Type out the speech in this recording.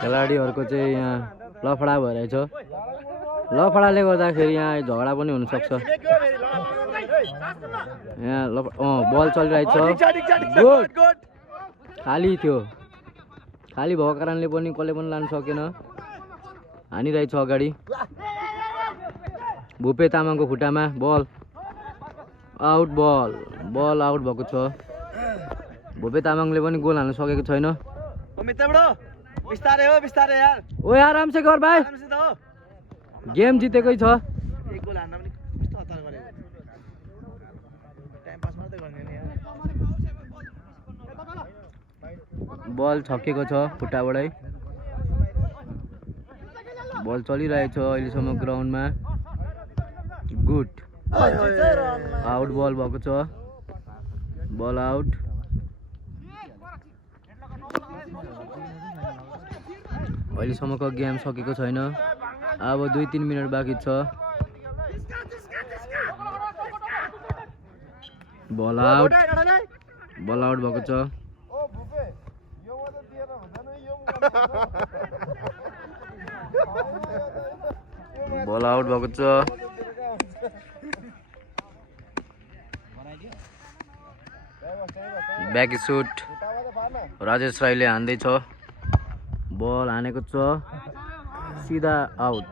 खेलाडीहरूको चाहिँ यहाँ लफडा भइरहेछ। लफडाले गर्दाखेरि यहाँ झगडा पनि हुनसक्छ। यहाँ बल चलिरहेछ। गुड खाली थियो। खाली भएको कारणले पनि कसले पनि लान सकेन। हानिरहेछ अगाडि। भुपे तामाङको खुट्टामा बल आउट। बल आउट भएको छ। भुपे तामाङले पनि गोल हाल्न सकेको छैन। ओ आराम से गर भाइ। गेम जितेकै छ। बल छक्केको छ खुट्टाबाटै। बल चलिरहेछ अहिलेसम्म ग्राउन्डमा। गुड आउट बल भएको छ। बल आउट। अहिलेसम्मको गेम सकेको छैन। अब 2-3 मिनट बाँकी छ। बल आउट भएको छ। बल आउट भएको छ। ब्याक सुट राजेश राईले हान्दैछ। बल हानेको छ सिधा आउट।